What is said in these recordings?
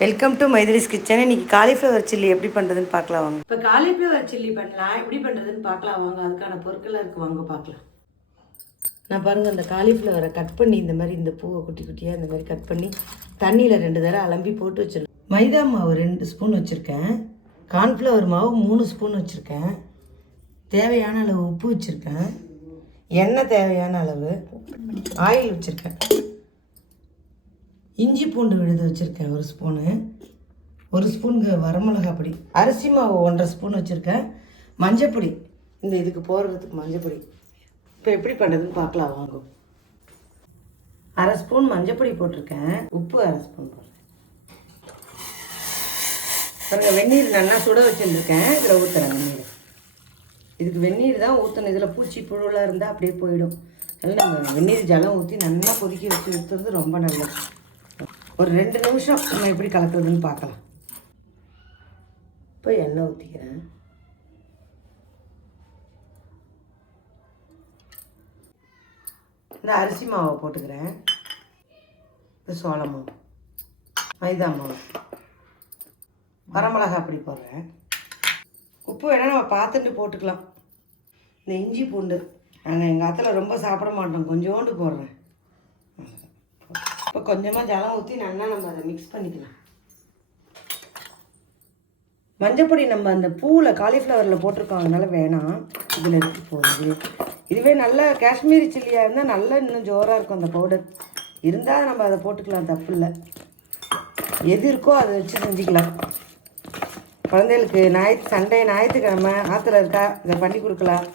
Welcome to Mythili's kitchen. இன்னைக்கு cauliflower chilli எப்படி பண்ணுறதுன்னு பார்க்கலாம் வாங்க. இப்போ காலிஃப்ளவர் சில்லி பண்ணலாம், எப்படி பண்ணுறதுன்னு பார்க்கலாம் வாங்க. அதுக்கான பொருட்கள்லாம் இருக்குது, வாங்க பார்க்கலாம். நான் பாருங்கள், அந்த காலிஃப்ளவரை கட் பண்ணி இந்த மாதிரி இந்த பூவை குட்டி குட்டியாக இந்த மாதிரி கட் பண்ணி தண்ணியில் 2 தடவை அலம்பி போட்டு வச்சிருக்கேன். மைதா மாவு 2 ஸ்பூன் வச்சுருக்கேன். கார்ன்ஃப்ளவர் மாவு 3 ஸ்பூன் வச்சுருக்கேன். தேவையான அளவு உப்பு வச்சுருக்கேன். எண்ணெய் தேவையான அளவு, ஆயில் வச்சுருக்கேன். இஞ்சி பூண்டு விழுது வச்சுருக்கேன் 1 ஸ்பூனு. 1 ஸ்பூன் வரமிளகா பொடி. அரிசி மாவு 1.5 ஸ்பூன் வச்சுருக்கேன். மஞ்சப்பொடி, இந்த இதுக்கு போடுறதுக்கு மஞ்சப்பொடி. இப்போ எப்படி பண்ணுறதுன்னு பார்க்கலாம் வாங்க. 1/2 ஸ்பூன் மஞ்சப்பொடி போட்டிருக்கேன். உப்பு 1/2 ஸ்பூன் போடுறேன். பாருங்க, வெந்நீர் நல்லா சுட வச்சுருக்கேன். இதில் ஊற்றுறேன் வெந்நீர். இதுக்கு வெந்நீர் தான் ஊற்றணும். இதில் பூச்சி புழுலாம் இருந்தால் அப்படியே போயிடும். அதனால் நம்ம வெந்நீர் ஜலம் ஊற்றி நல்லா கொதிக்க வச்சு ஊற்றுறது ரொம்ப நல்லது. ஒரு 2 நிமிஷம் நம்ம எப்படி கலக்குறதுன்னு பார்க்கலாம். இப்போ எண்ணெய் ஊற்றிக்கிறேன். இந்த அரிசி மாவை போட்டுக்கிறேன். இந்த சோள மாவு, மைதா மாவு, வரமிளகா அப்படி போடுறேன். உப்பு வேணால் நம்ம பார்த்துட்டு போட்டுக்கலாம். இந்த இஞ்சி பூண்டு நாங்கள் எங்கள் ஆற்றுல ரொம்ப சாப்பிட மாட்டோம், கொஞ்சோண்டு போடுறேன். இப்போ கொஞ்சமாக ஜலம் ஊற்றி நல்லா நம்ம அதை மிக்ஸ் பண்ணிக்கலாம். மஞ்சப்பொடி நம்ம அந்த பூவில் காலிஃப்ளவரில் போட்டிருக்கோம், அதனால வேணாம், இதில் எடுத்து போகுது. இதுவே நல்லா காஷ்மீரி சில்லியாக இருந்தால் நல்லா இன்னும் ஜோராக இருக்கும் அந்த பவுடர். இருந்தால் நம்ம அதை போட்டுக்கலாம், தப்பு இல்லை. எது இருக்கோ அதை வச்சு செஞ்சுக்கலாம். குழந்தைகளுக்கு சண்டே ஞாயிற்றுக்கிழமை ஆற்றுல இருக்கா, இதை பண்ணி கொடுக்கலாம்.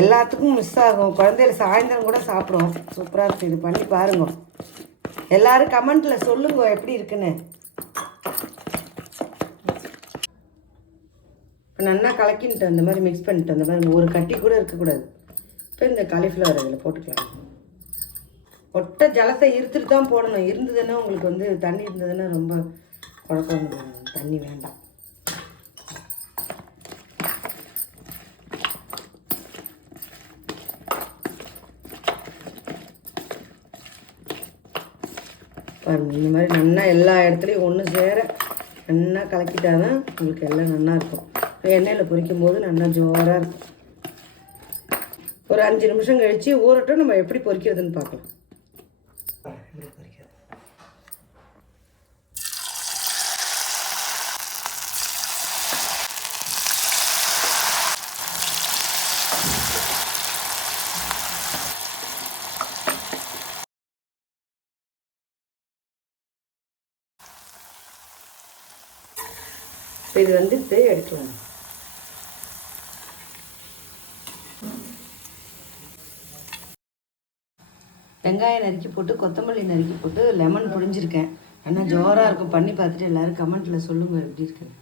எல்லாத்துக்கும் மிஸ் ஆகும். குழந்தைகள் சாயந்தரம் கூட சாப்பிடும். சூப்பராக இருக்குது, இது பண்ணி பாருங்க. எல்லோரும் கமெண்ட்டில் சொல்லுங்க எப்படி இருக்குன்னு. இப்போ நல்லா கலக்கின்ட்டு அந்த மாதிரி மிக்ஸ் பண்ணிட்டு அந்த மாதிரி ஒரு கட்டி கூட இருக்கக்கூடாது. இப்போ இந்த காலிஃப்ளவர் அதில் போட்டுக்கலாம். ஒட்ட ஜலத்தை இருத்துட்டு தான் போடணும். இருந்ததுன்னா உங்களுக்கு வந்து தண்ணி இருந்ததுன்னா ரொம்ப குழப்பம், தண்ணி வேண்டாம். இந்த மாதிரி நல்லா எல்லா இடத்துலையும் ஒன்று சேர நல்லா கலக்கிட்டாதான் உங்களுக்கு எல்லாம் நல்லா இருக்கும். எண்ணெயில் பொரிக்கும் போது நல்லா ஜோராக இருக்கும். ஒரு 5 நிமிஷம் கழித்து ஊறட்டும். நம்ம எப்படி பொரிக்கிறதுன்னு பார்க்கலாம். இது வந்துட்டு எடுக்கலாம். வெங்காயம் நறுக்கி போட்டு, கொத்தமல்லி நறுக்கி போட்டு, லெமன் புழிஞ்சிருக்கேன். ஆனால் ஜோராக இருக்கும். பண்ணி பார்த்துட்டு எல்லோரும் கமெண்ட்டில் சொல்லுங்கள் எப்படி இருக்குன்னு.